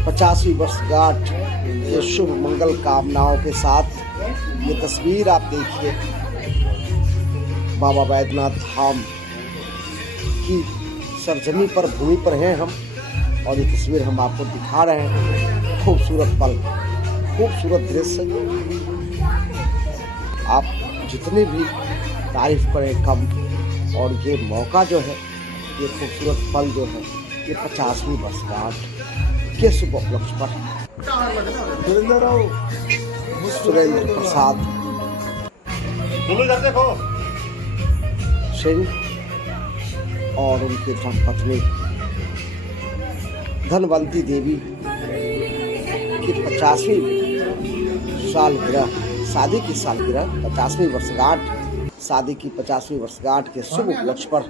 50वीं वर्षगांठ ये शुभ मंगल कामनाओं के साथ ये तस्वीर आप देखिए बाबा बैद्यनाथ धाम की सरजमी पर भूमि पर हैं हम, और ये तस्वीर हम आपको दिखा रहे हैं। खूबसूरत पल, खूबसूरत दृश्य, आप जितनी भी तारीफ करें कम। और ये मौका जो है, ये खूबसूरत पल जो है, ये 50वीं वर्षगांठ के शुभ उपलक्ष्य पर सुरेंद्र प्रसाद सिंह और उनके धर्मपत्नी धनवंती देवी की 50वीं सालगिरह, शादी की सालगिरह, 50वीं वर्षगांठ, शादी की 50वीं वर्षगांठ के शुभ उपलक्ष्य पर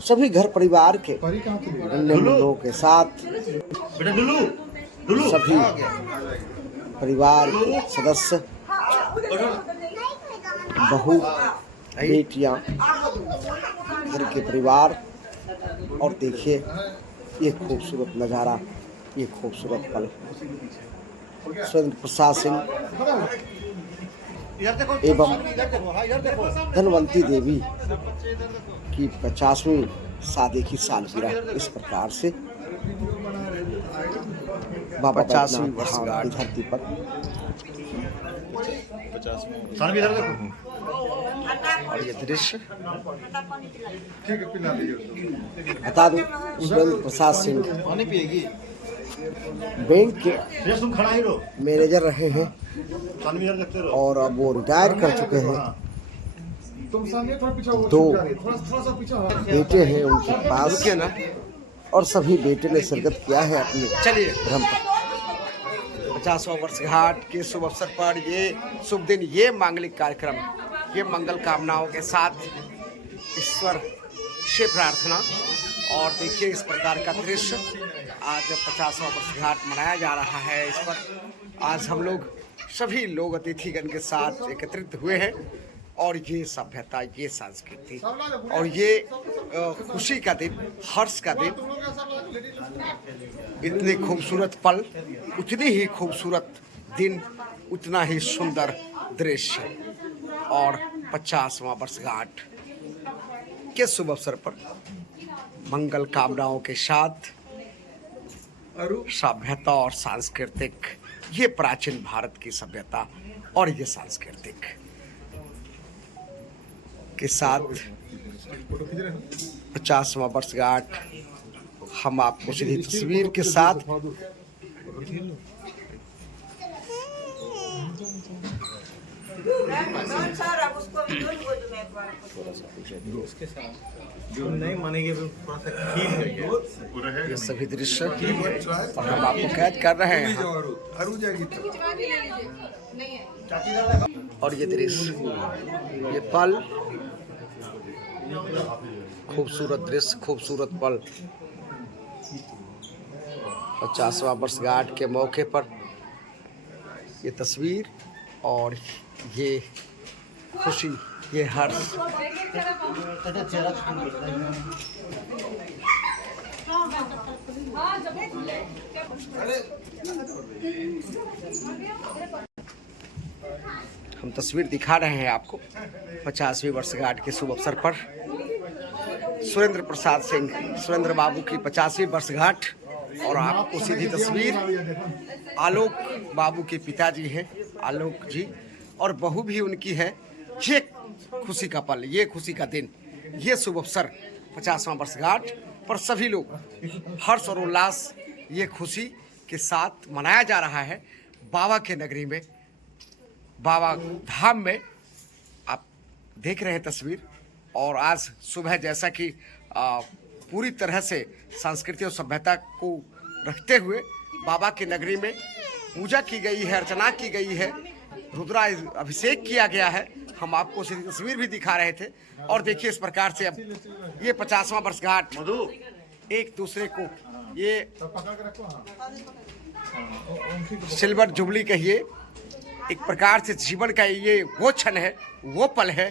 सभी घर परिवार के अन्य लोगों के साथ सभी परिवार के सदस्य, बहू, बेटियां, घर के परिवार, और देखिए ये खूबसूरत नज़ारा, ये खूबसूरत पल। सुरेंद्र प्रसाद सिंह एवं धनवंती देवी की 50वीं शादी की सालगिरह इस प्रकार से बाबा 50वीं वर्षगांठ की धरती पर। और ये दृश्य बता दूं, सुरेंद्र प्रसाद सिंह बैंक के मैनेजर रहे हैं और अब वो रिटायर कर चुके हैं। 2 बेटे हैं उनके पास और सभी बेटे ने शिरकत किया है अपने धर्म पर। 50वां वर्षगांठ के शुभ अवसर पर ये शुभ दिन, ये मांगलिक कार्यक्रम, ये मंगल कामनाओं के साथ ईश्वर से प्रार्थना। और देखिए इस प्रकार का दृश्य, आज 50वां वर्षगांठ मनाया जा रहा है। इस पर आज हम लोग सभी लोग अतिथिगण के साथ एकत्रित हुए हैं, और ये सभ्यता, ये संस्कृति और ये खुशी का दिन, हर्ष का दिन, इतने खूबसूरत पल, उतनी ही खूबसूरत दिन, उतना ही सुंदर दृश्य। और 50वां वर्षगांठ के शुभ अवसर पर मंगल कामनाओं के साथ सभ्यता और सांस्कृतिक, ये प्राचीन भारत की सभ्यता और ये सांस्कृतिक के साथ 50वां वर्षगांठ हम आपको सीधी तस्वीर के साथ ये सभी दृश्य और हम आपको कैद कर रहे हैं। और ये दृश्य, ये पल, खूबसूरत दृश्य, खूबसूरत पल, 50वां वर्षगांठ के मौके पर ये तस्वीर और ये खुशी, ये हर्ष। हम तस्वीर दिखा रहे हैं आपको 50वीं वर्षगांठ के शुभ अवसर पर सुरेंद्र प्रसाद सिंह, सुरेंद्र बाबू की 50वीं वर्षगांठ। और आपको सीधी तस्वीर आलोक बाबू के पिताजी हैं, आलोक जी, और बहू भी उनकी है। ये खुशी का पल, ये खुशी का दिन, ये शुभ अवसर 50वां वर्षगांठ पर सभी लोग हर्ष और उल्लास, ये खुशी के साथ मनाया जा रहा है बाबा के नगरी में, बाबा धाम में। आप देख रहे हैं तस्वीर। और आज सुबह जैसा कि पूरी तरह से संस्कृति और सभ्यता को रखते हुए बाबा की नगरी में पूजा की गई है, अर्चना की गई है, रुद्रा अभिषेक किया गया है। हम आपको सीधी तस्वीर भी दिखा रहे थे। और देखिए इस प्रकार से अब ये 50वां वर्षगांठ एक दूसरे को ये सिल्वर जुबली कहिए, एक प्रकार से जीवन का ये वो क्षण है, वो पल है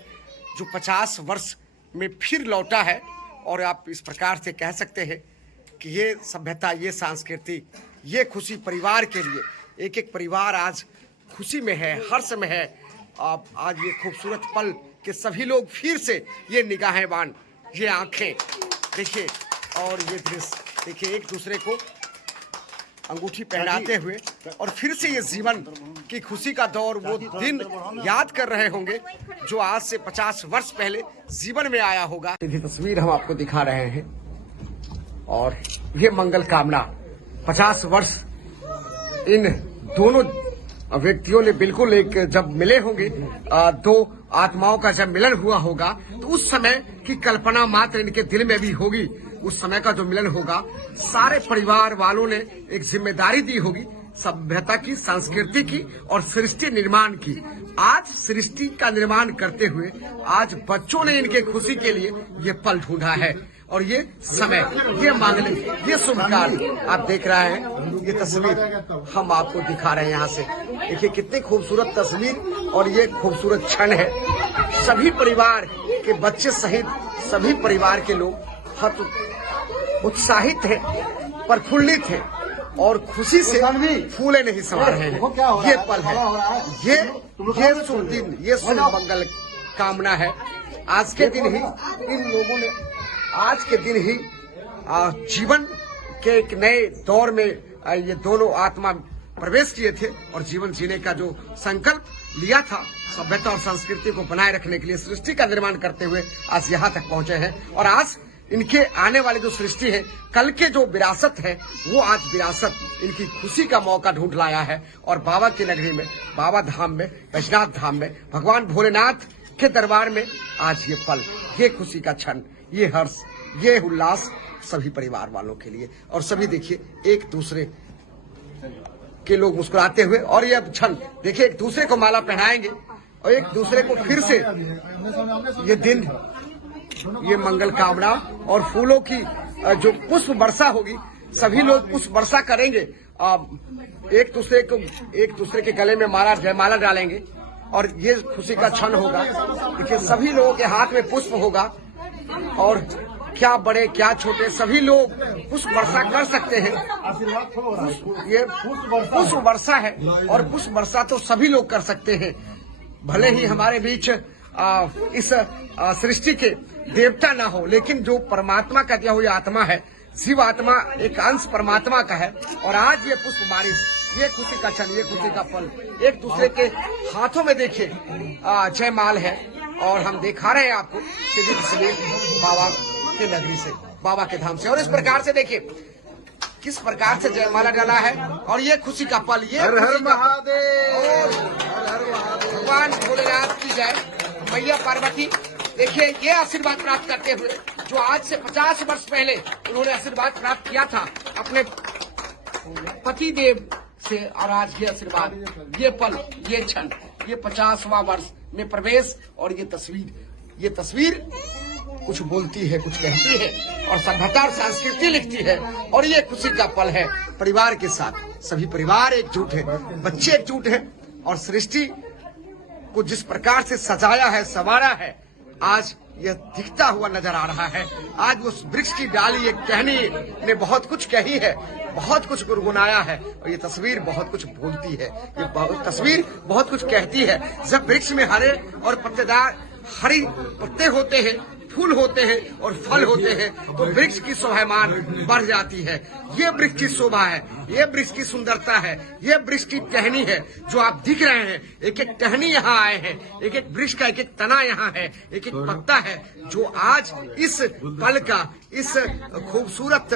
जो 50 वर्ष में फिर लौटा है। और आप इस प्रकार से कह सकते हैं कि ये सभ्यता, ये संस्कृति ये खुशी परिवार के लिए, एक एक परिवार आज खुशी में है, हर्ष में है। आज ये खूबसूरत पल के सभी लोग फिर से ये निगाहें बान, ये आंखें देखिए और ये दृश्य देखिए, एक दूसरे को अंगूठी पहनाते हुए और फिर से ये जीवन की खुशी का दौर, वो दिन याद कर रहे होंगे जो आज से 50 वर्ष पहले जीवन में आया होगा। सीधी तस्वीर हम आपको दिखा रहे हैं और ये मंगल कामना 50 वर्ष इन दोनों व्यक्तियों ने बिल्कुल एक जब मिले होंगे, दो आत्माओं का जब मिलन हुआ होगा तो उस समय की कल्पना मात्र इनके दिल में भी होगी। उस समय का जो मिलन होगा, सारे परिवार वालों ने एक जिम्मेदारी दी होगी सभ्यता की, संस्कृति की और सृष्टि निर्माण की। आज सृष्टि का निर्माण करते हुए आज बच्चों ने इनके खुशी के लिए ये पल ढूंढा है और ये समय, ये मांगलिक, ये शुभ कार्य आप देख रहे हैं। ये तस्वीर हम आपको दिखा रहे हैं यहाँ से, देखिए कितनी खूबसूरत तस्वीर और ये खूबसूरत क्षण है। सभी परिवार के बच्चे सहित सभी परिवार के लोग उत्साहित हैं, प्रफुल्लित हैं और खुशी से फूले नहीं समा रहे हैं। ये पल है, ये शुभ दिन, ये शुभ मंगल कामना है। आज के दिन ही इन लोगों ने, आज के दिन ही जीवन के एक नए दौर में ये दोनों आत्मा प्रवेश किए थे और जीवन जीने का जो संकल्प लिया था सभ्यता और संस्कृति को बनाए रखने के लिए, सृष्टि का निर्माण करते हुए आज यहाँ तक पहुंचे हैं। और आज इनके आने वाली जो सृष्टि है, कल के जो विरासत है, वो आज विरासत इनकी खुशी का मौका ढूंढ लाया है। और बाबा की नगरी में, बाबा धाम में, वैष्णव धाम में, भगवान भोलेनाथ के दरबार में आज ये पल, ये खुशी का क्षण, ये हर्ष, ये उल्लास सभी परिवार वालों के लिए। और सभी देखिए एक दूसरे के लोग मुस्कुराते हुए और ये क्षण देखिए, एक दूसरे को माला पहनाएंगे और एक दूसरे को फिर से ये दिन, ये मंगल कामना और फूलों की जो पुष्प वर्षा होगी, सभी लोग पुष्प वर्षा करेंगे, एक दूसरे के गले में माला, जयमाला डालेंगे और ये खुशी का क्षण होगा। देखिए सभी लोगों के हाथ में पुष्प होगा और क्या बड़े क्या छोटे सभी लोग पुष्प वर्षा कर सकते हैं। ये पुष्प वर्षा है और पुष्प वर्षा तो सभी लोग कर सकते हैं। भले ही हमारे बीच इस सृष्टि के देवता ना हो, लेकिन जो परमात्मा का दिया हुआ आत्मा है, शिव आत्मा एक अंश परमात्मा का है। और आज ये पुष्प बारिश, ये खुशी का क्षण, ये खुशी का पल, एक दूसरे के हाथों में देखिए जयमाल है। और हम दिखा रहे हैं आपको सीधी तस्वीर बाबा के नगरी से, बाबा के धाम से। और इस प्रकार से देखिए किस प्रकार से जयमाला डाला है और ये खुशी का पल, ये हर हर महादेव, भगवान भोलेनाथ की जय, मैया पार्वती। देखिए ये आशीर्वाद प्राप्त करते हुए जो आज से 50 वर्ष पहले उन्होंने आशीर्वाद प्राप्त किया था अपने पति देव से, और आज ये आशीर्वाद, ये पल, ये क्षण, ये 50वां वर्ष में प्रवेश। और ये तस्वीर कुछ बोलती है, कुछ कहती है और सभ्यता और संस्कृति लिखती है। और ये खुशी का पल है परिवार के साथ, सभी परिवार एकजुट है, बच्चे एकजुट है और सृष्टि को जिस प्रकार से सजाया है, संवारा है, आज यह दिखता हुआ नजर आ रहा है। आज उस वृक्ष की डाली एक टहनी ने बहुत कुछ कही है, बहुत कुछ गुनगुनाया है और ये तस्वीर बहुत कुछ बोलती है, ये तस्वीर बहुत कुछ कहती है। जब वृक्ष में हरे और पत्तेदार हरी पत्ते होते हैं, फूल होते हैं और फल होते हैं तो वृक्ष की शोभायमान बढ़ जाती है। ये वृक्ष की शोभा है, ये वृक्ष की सुंदरता है, ये वृक्ष की टहनी है जो आप दिख रहे हैं। एक एक टहनी यहाँ आए हैं, एक एक वृक्ष का एक एक तना यहाँ है, एक एक पत्ता है जो आज इस पल का, इस खूबसूरत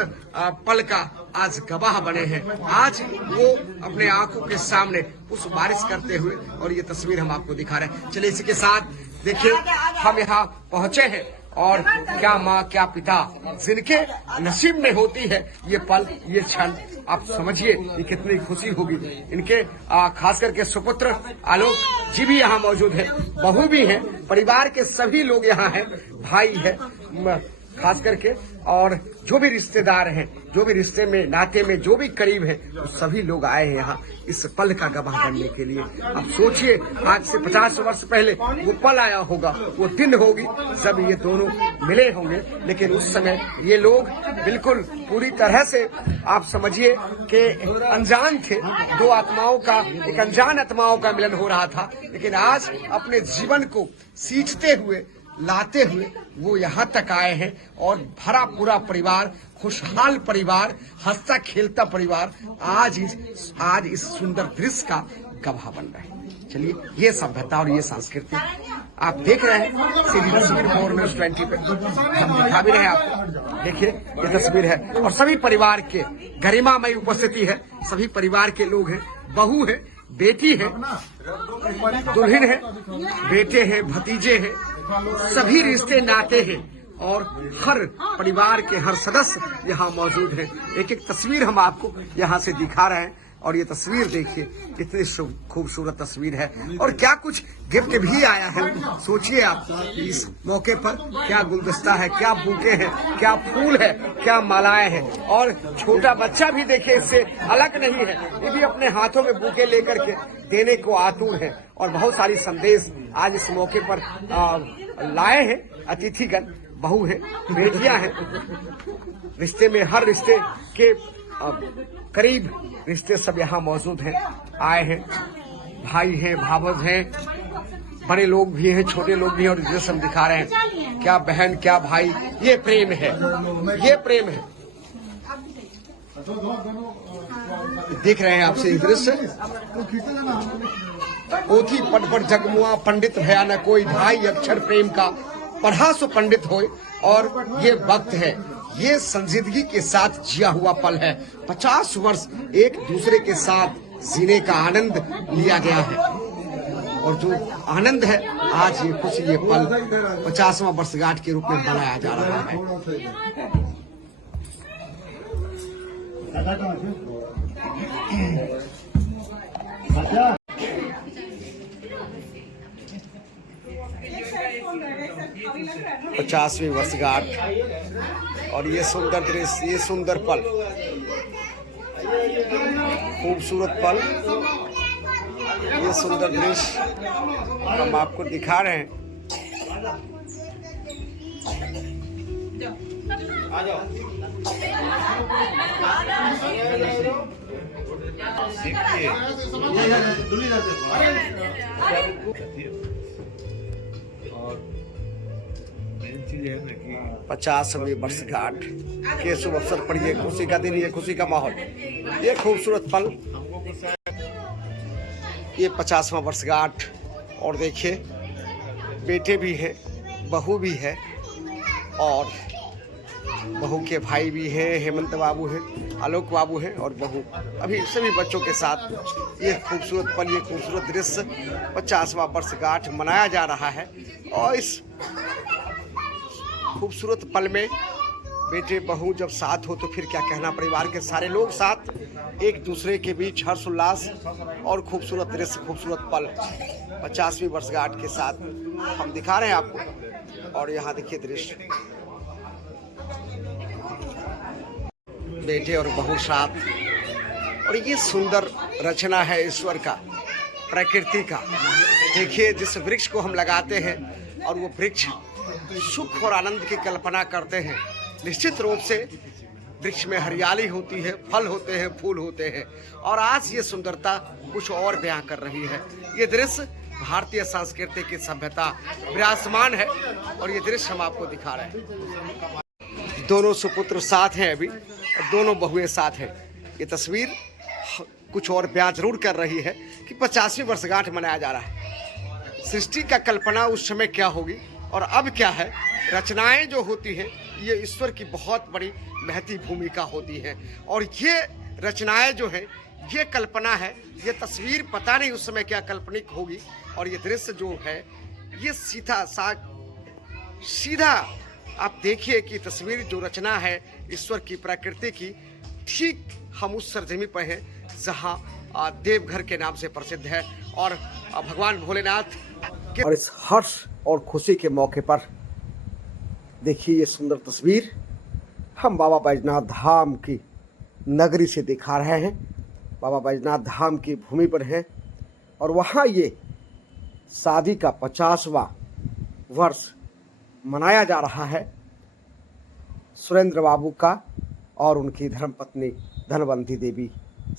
पल का आज गवाह बने हैं। आज वो अपने आंखों के सामने उस बारिश करते हुए और ये तस्वीर हम आपको दिखा रहे हैं। चलिए इसी के साथ देखिए हम यहाँ पहुंचे हैं और क्या माँ क्या पिता जिनके नसीब में होती है ये पल, ये क्षण, आप समझिए ये कितनी खुशी होगी। इनके खास करके सुपुत्र आलोक जी भी यहाँ मौजूद है, बहू भी है, परिवार के सभी लोग यहाँ हैं, भाई है, खास करके, और जो भी रिश्तेदार हैं, जो भी रिश्ते में नाते में जो भी करीब है, वो सभी लोग आए हैं यहाँ इस पल का गवाह बनने के लिए। अब सोचिए, आज से 50 वर्ष पहले वो पल आया होगा, वो दिन होगी जब ये दोनों मिले होंगे। लेकिन उस समय ये लोग बिल्कुल पूरी तरह से आप समझिए कि अनजान थे। दो आत्माओं का, एक अनजान आत्माओं का मिलन हो रहा था। लेकिन आज अपने जीवन को सींचते हुए, लाते हुए वो यहाँ तक आए हैं और भरा पूरा परिवार, खुशहाल परिवार, हंसता खेलता परिवार आज इस सुंदर दृश्य का गवाह बन रहे हैं। चलिए, ये सभ्यता और ये संस्कृति आप देख रहे हैं सीधी तस्वीर मोर न्यूज़ 20 पे हम दिखा भी रहे हैं आपको। देखिए, ये तस्वीर है और सभी परिवार के गरिमामय उपस्थिति है। सभी परिवार के लोग हैं, बहू है, बेटी है, दुल्हन है, बेटे हैं, भतीजे हैं, सभी रिश्ते नाते हैं और हर परिवार के हर सदस्य यहाँ मौजूद हैं। एक एक तस्वीर हम आपको यहाँ से दिखा रहे हैं और ये तस्वीर देखिए, कितनी खूबसूरत तस्वीर है। और क्या कुछ गिफ्ट भी आया है, सोचिए आप इस मौके पर क्या गुलदस्ता है, क्या बुके हैं, क्या फूल है, क्या मालाएं हैं। और छोटा बच्चा भी देखिए इससे अलग नहीं है, ये भी अपने हाथों में बुके लेकर के देने को आतुर है। और बहुत सारी संदेश आज इस मौके पर लाए हैं अतिथिगण। बहू है, बेटियां हैं, रिश्ते में हर रिश्ते के करीब रिश्ते सब यहाँ मौजूद हैं, आए हैं। भाई हैं, भावज हैं, बड़े लोग भी हैं, छोटे लोग भी हैं। और दृश्य हम दिखा रहे हैं, क्या बहन क्या भाई, ये प्रेम है, ये प्रेम है। देख रहे हैं आपसे दृश्य। पोथी पट पर जगमुआ पंडित भया न कोई, ढाई अक्षर प्रेम का पढ़ा सो पंडित होए। और ये वक्त है, ये संजीदगी के साथ जिया हुआ पल है। 50 वर्ष एक दूसरे के साथ जीने का आनंद लिया गया है और जो आनंद है आज ये खुशी, ये पल 50वां वर्षगांठ के रूप में मनाया जा रहा है। 50वीं वर्षगांठ और ये सुंदर दृश्य, ये सुंदर पल, खूबसूरत पल, ये सुंदर दृश्य हम आपको दिखा रहे हैं। और 50वीं वर्षगांठ के शुभ अवसर पर ये खुशी का दिन, ये खुशी का माहौल, ये खूबसूरत पल, ये 50वां वर्षगांठ। और देखिए, बेटे भी हैं, बहू भी है और बहू के भाई भी हैं, हेमंत बाबू हैं, आलोक बाबू हैं और बहू अभी सभी बच्चों के साथ ये खूबसूरत पल, ये खूबसूरत दृश्य 50वां वर्षगांठ मनाया जा रहा है। और इस खूबसूरत पल में बेटे बहू जब साथ हो तो फिर क्या कहना, परिवार के सारे लोग साथ, एक दूसरे के बीच हर्ष उल्लास और खूबसूरत दृश्य, खूबसूरत पल 50वीं वर्षगांठ के साथ हम दिखा रहे हैं आपको। और यहाँ देखिए दृश्य, बेटे और बहू साथ, और ये सुंदर रचना है ईश्वर का, प्रकृति का। देखिए, जिस वृक्ष को हम लगाते हैं और वो वृक्ष सुख और आनंद की कल्पना करते हैं, निश्चित रूप से वृक्ष में हरियाली होती है, फल होते हैं, फूल होते हैं। और आज ये सुंदरता कुछ और बयां कर रही है। ये दृश्य भारतीय संस्कृति की सभ्यता विराजमान है और ये दृश्य हम आपको दिखा रहे हैं। दोनों सुपुत्र साथ हैं अभी और दोनों बहुएं साथ हैं। ये तस्वीर कुछ और बयां जरूर कर रही है कि 50वीं वर्षगांठ मनाया जा रहा है। सृष्टि का कल्पना उस समय क्या होगी और अब क्या है, रचनाएं जो होती हैं ये ईश्वर की बहुत बड़ी महती भूमिका होती है। और ये रचनाएं जो हैं, ये कल्पना है, ये तस्वीर पता नहीं उस समय क्या काल्पनिक होगी। और ये दृश्य जो है, ये सीधा आप देखिए कि तस्वीर जो रचना है ईश्वर की, प्रकृति की, ठीक हम उस सरजमी पर हैं जहाँ देवघर के नाम से प्रसिद्ध है। और भगवान भोलेनाथ के और इस हर्ष और खुशी के मौके पर देखिए ये सुंदर तस्वीर हम बाबा बैजनाथ धाम की नगरी से दिखा रहे हैं। बाबा बैजनाथ धाम की भूमि पर हैं और वहाँ ये शादी का 50वां वर्ष मनाया जा रहा है सुरेंद्र बाबू का और उनकी धर्मपत्नी धनवंती देवी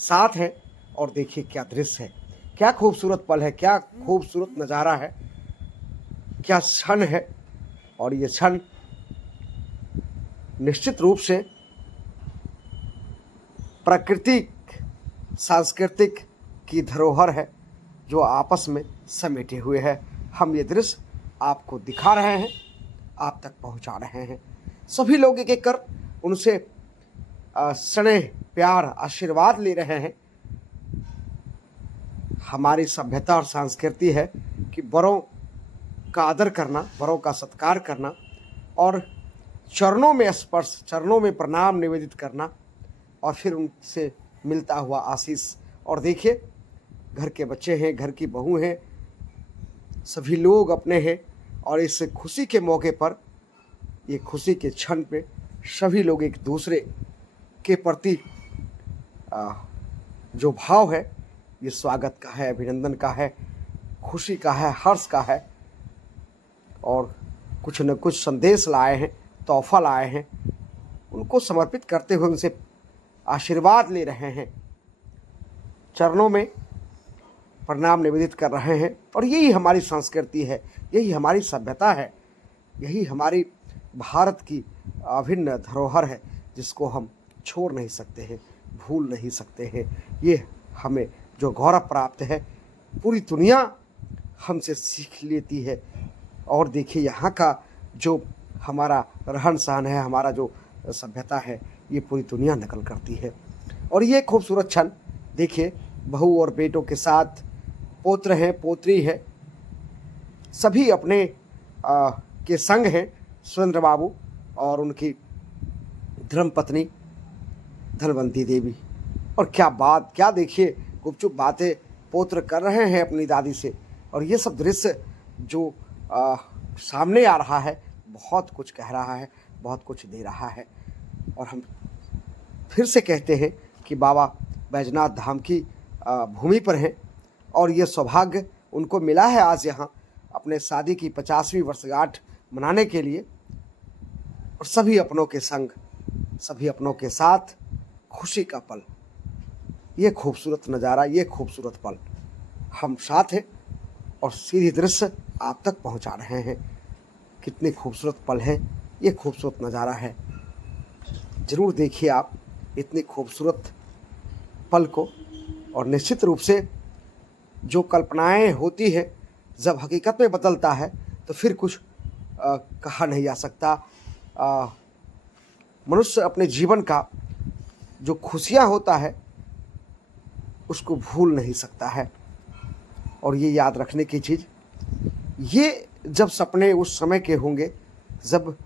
साथ हैं। और देखिए क्या दृश्य है, क्या खूबसूरत पल है, क्या खूबसूरत नज़ारा है, क्या क्षण है। और ये क्षण निश्चित रूप से प्राकृतिक सांस्कृतिक की धरोहर है जो आपस में समेटे हुए है। हम ये दृश्य आपको दिखा रहे हैं, आप तक पहुंचा रहे हैं। सभी लोग एक एक कर उनसे स्नेह प्यार आशीर्वाद ले रहे हैं। हमारी सभ्यता और संस्कृति है कि बड़ों का आदर करना, बड़ों का सत्कार करना और चरणों में स्पर्श, चरणों में प्रणाम निवेदित करना और फिर उनसे मिलता हुआ आशीष। और देखिए घर के बच्चे हैं, घर की बहू हैं, सभी लोग अपने हैं और इस खुशी के मौके पर, ये खुशी के क्षण पे सभी लोग एक दूसरे के प्रति जो भाव है ये स्वागत का है, अभिनंदन का है, खुशी का है, हर्ष का है और कुछ न कुछ संदेश लाए हैं, तोहफा लाए हैं, उनको समर्पित करते हुए उनसे आशीर्वाद ले रहे हैं, चरणों में प्रणाम निवेदित कर रहे हैं। और यही हमारी संस्कृति है, यही हमारी सभ्यता है, यही हमारी भारत की अभिन्न धरोहर है जिसको हम छोड़ नहीं सकते हैं, भूल नहीं सकते हैं। ये हमें जो गौरव प्राप्त है पूरी दुनिया हमसे सीख लेती है। और देखिए यहाँ का जो हमारा रहन सहन है, हमारा जो सभ्यता है, ये पूरी दुनिया नकल करती है। और ये खूबसूरत क्षण देखिए, बहू और बेटों के साथ पोत्र हैं, पोत्री है, सभी अपने के संग हैं सुरेंद्र बाबू और उनकी धर्मपत्नी धनवंती देवी। और क्या बात, क्या देखिए गुपचुप बातें पोत्र कर रहे हैं अपनी दादी से। और ये सब दृश्य जो सामने आ रहा है बहुत कुछ कह रहा है, बहुत कुछ दे रहा है। और हम फिर से कहते हैं कि बाबा बैजनाथ धाम की भूमि पर हैं और ये सौभाग्य उनको मिला है आज यहाँ अपने शादी की 50वीं वर्षगांठ मनाने के लिए। और सभी अपनों के संग, सभी अपनों के साथ खुशी का पल, ये खूबसूरत नज़ारा, ये खूबसूरत पल हम साथ हैं और सीधी दृश्य आप तक पहुंचा रहे हैं। कितने खूबसूरत पल है, ये खूबसूरत नज़ारा है। ज़रूर देखिए आप इतनी खूबसूरत पल को। और निश्चित रूप से जो कल्पनाएं होती है जब हकीकत में बदलता है तो फिर कुछ कहा नहीं जा सकता। मनुष्य अपने जीवन का जो खुशियाँ होता है उसको भूल नहीं सकता है। और ये याद रखने की चीज़, ये जब सपने उस समय के होंगे जब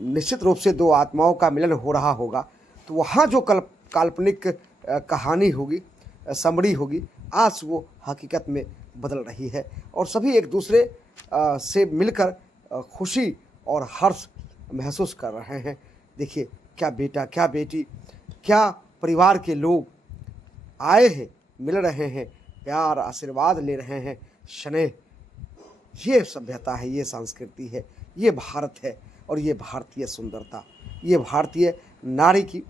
निश्चित रूप से दो आत्माओं का मिलन हो रहा होगा, तो वहाँ जो काल्पनिक कहानी होगी, समरी होगी, आज वो हकीकत में बदल रही है और सभी एक दूसरे से मिलकर खुशी और हर्ष महसूस कर रहे हैं। देखिए क्या बेटा, क्या बेटी, क्या परिवार के लोग आए हैं, मिल रहे हैं, प्यार आशीर्वाद ले रहे हैं, स्नेह। ये सभ्यता है, ये संस्कृति है, ये भारत है और ये भारतीय सुंदरता, ये भारतीय नारी की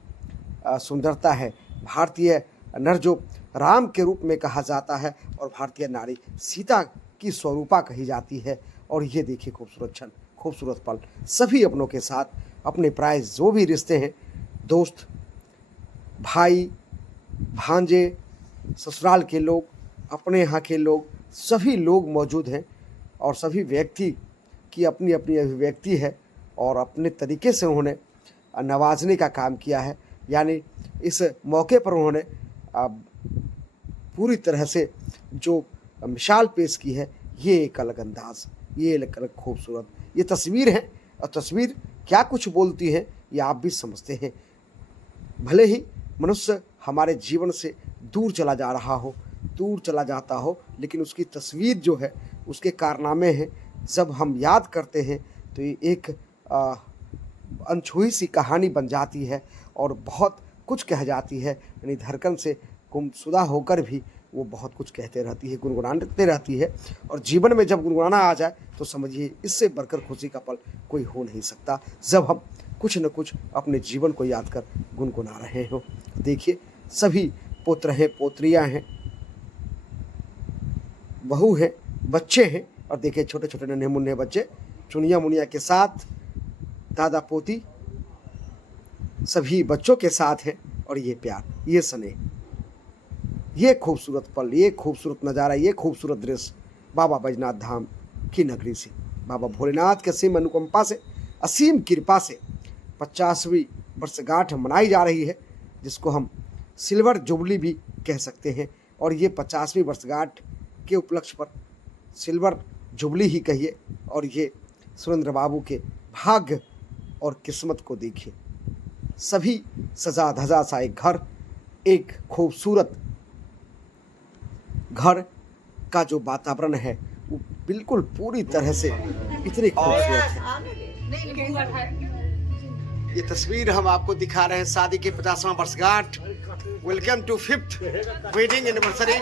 सुंदरता है। भारतीय नर जो राम के रूप में कहा जाता है और भारतीय नारी सीता की स्वरूपा कही जाती है। और ये देखिए खूबसूरत क्षण, खूबसूरत पल, सभी अपनों के साथ, अपने प्राय जो भी रिश्ते हैं, दोस्त, भाई, भांजे, ससुराल के लोग, अपने यहाँ के लोग, सभी लोग मौजूद हैं। और सभी व्यक्ति की अपनी अपनी अभिव्यक्ति है और अपने तरीके से उन्होंने नवाजने का काम किया है। यानी इस मौके पर उन्होंने पूरी तरह से जो मिसाल पेश की है, ये एक अलग अंदाज, ये एक अलग खूबसूरत ये तस्वीर है। और तस्वीर क्या कुछ बोलती है ये आप भी समझते हैं। भले ही मनुष्य हमारे जीवन से दूर चला जा रहा हो, दूर चला जाता हो, लेकिन उसकी तस्वीर जो है, उसके कारनामे हैं, जब हम याद करते हैं तो ये एक अनछुई सी कहानी बन जाती है और बहुत कुछ कह जाती है। यानी धड़कन से गुमशुदा होकर भी वो बहुत कुछ कहते रहती है, गुनगुनाते रहती है। और जीवन में जब गुनगुनाना आ जाए तो समझिए इससे बढ़कर खुशी का पल कोई हो नहीं सकता, जब हम कुछ न कुछ अपने जीवन को याद कर गुनगुना रहे हो। देखिए सभी पुत्र हैं, पोत्रियां हैं, बहू हैं, बच्चे हैं। और देखिए छोटे छोटे नन्हे मुन्ने बच्चे चुनिया मुनिया के साथ, दादा पोती सभी बच्चों के साथ हैं। और ये प्यार, ये स्नेह, ये खूबसूरत पल, ये खूबसूरत नज़ारा, ये खूबसूरत दृश्य बाबा बैजनाथ धाम की नगरी से, बाबा भोलेनाथ के असीम अनुकंपा से, असीम कृपा से 50वीं वर्षगांठ मनाई जा रही है, जिसको हम सिल्वर जुबली भी कह सकते हैं। और ये 50वीं वर्षगांठ के उपलक्ष्य पर सिल्वर जुबली ही कहिए। और ये सुरेंद्र बाबू के भाग्य और किस्मत को देखिए, सभी सजा धजा सा एक घर, एक खूबसूरत घर का जो वातावरण है वो बिल्कुल पूरी तरह से इतनी खूबसूरत है। ये तस्वीर हम आपको दिखा रहे हैं शादी के 50वां वर्षगांठ, welcome to 5th wedding anniversary.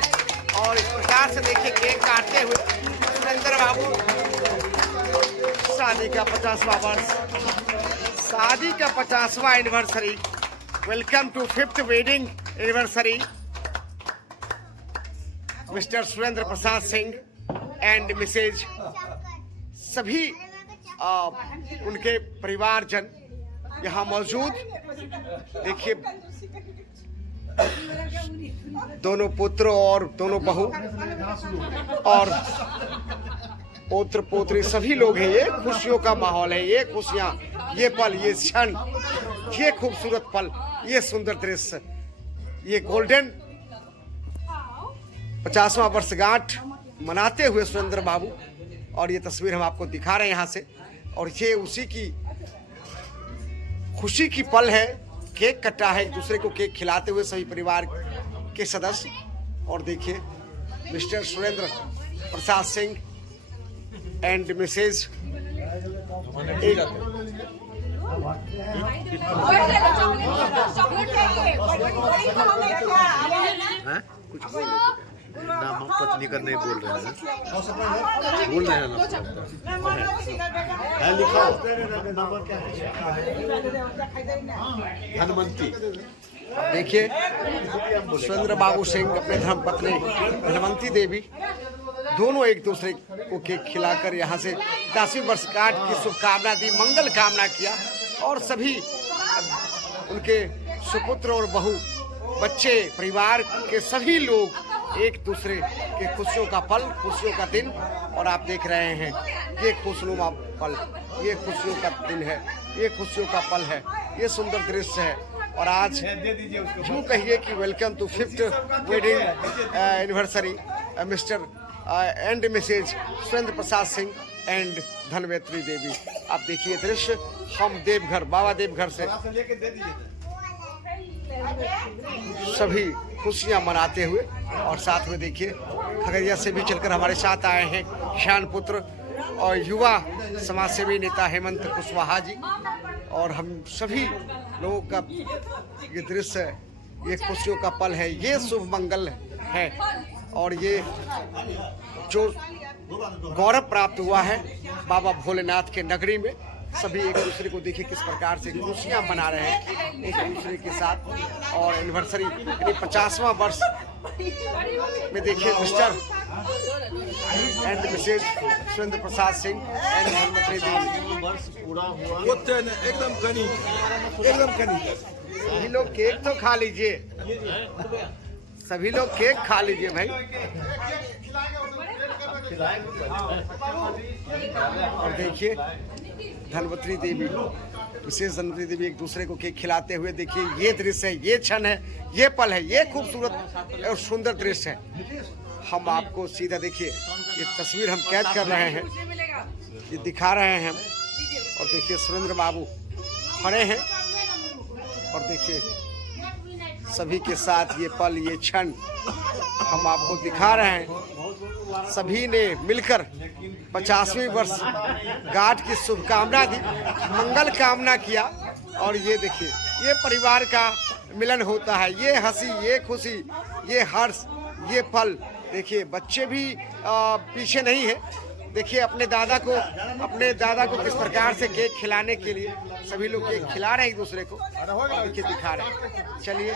और इस प्रकार से देखिए केक काटते हुए सुरेंद्र बाबू, शादी का 50वां वर्ष, शादी का 50वां anniversary, welcome to 5th wedding anniversary Mr Surendra Prasad Singh and Mrs, सभी उनके परिवारजन यहाँ मौजूद। देखिए दोनों पुत्र और दोनों बहू और पौत्र पोत्री सभी लोग हैं। ये खुशियों का माहौल है, ये खुशियाँ, ये पल, ये क्षण, ये खूबसूरत पल, ये सुंदर दृश्य, ये गोल्डन 50वां वर्षगांठ मनाते हुए सुरेंद्र बाबू। और ये तस्वीर हम आपको दिखा रहे हैं यहाँ से। और ये उसी की खुशी की पल है। केक कटा है, एक दूसरे को केक खिलाते हुए सभी परिवार के सदस्य। और देखिए Mr Surendra Prasad Singh and Mrs नाम हम पत्नी का नहीं बोल रहे हैं, बोल रहे हैं ना, लिखा धनवंती। देखिए सुरेंद्र बाबू सिंह अपने धर्मपत्नी धनवंती देवी दोनों एक दूसरे को केक खिलाकर यहाँ से 50वीं वर्षगांठ की शुभकामना दी, मंगल कामना किया। और सभी उनके सुपुत्र और बहू, बच्चे, परिवार के सभी लोग एक दूसरे के खुशियों का पल, खुशियों का दिन। और आप देख रहे हैं ये खुशनुमा पल, ये खुशियों का दिन है, ये खुशियों का पल है, ये सुंदर दृश्य है। और आज यूँ कहिए कि welcome to 5th wedding anniversary Mr and Mrs Surendra Prasad Singh and Dhanwanti Devi. आप देखिए दृश्य, हम देवघर, बाबा देवघर से सभी खुशियां मनाते हुए। और साथ में देखिए खगड़िया से भी चलकर हमारे साथ आए हैं शान पुत्र और युवा समाजसेवी नेता हेमंत कुशवाहा जी। और हम सभी लोगों का ये दृश्य, ये खुशियों का पल है, ये शुभ मंगल है। और ये जो गौरव प्राप्त हुआ है बाबा भोलेनाथ के नगरी में, सभी एक दूसरे को देखिए किस प्रकार से खुशियाँ मना रहे हैं एक दूसरे के साथ। और एनिवर्सरी यानी 50वां वर्ष में देखिए Mr and Mrs Surendra Prasad Singh and Dhanwanti Devi वर्ष पूरा हुआ, एकदम कनी, एकदम कनी। सभी लोग केक तो खा लीजिए, सभी लोग केक खा लीजिए भाई। और देखिए धनवंती देवी, विशेष धनवंती देवी एक दूसरे को केक खिलाते हुए, देखिए ये दृश्य है, ये क्षण है, ये पल है, ये खूबसूरत और सुंदर दृश्य है। हम आपको सीधा देखिए ये तस्वीर हम कैद कर रहे हैं, ये दिखा रहे हैं हम। और देखिए सुरेंद्र बाबू खड़े हैं और देखिए सभी के साथ ये पल, ये क्षण हम आपको दिखा रहे हैं। सभी ने मिलकर 50वीं वर्षगांठ की शुभकामना दी, मंगल कामना किया। और ये देखिए, ये परिवार का मिलन होता है, ये हंसी, ये खुशी, ये हर्ष, ये पल। देखिए बच्चे भी पीछे नहीं है। देखिए अपने दादा को किस प्रकार से केक खिलाने के लिए सभी लोग केक खिला रहे हैं एक दूसरे को, देखिए दिखा रहे हैं। चलिए।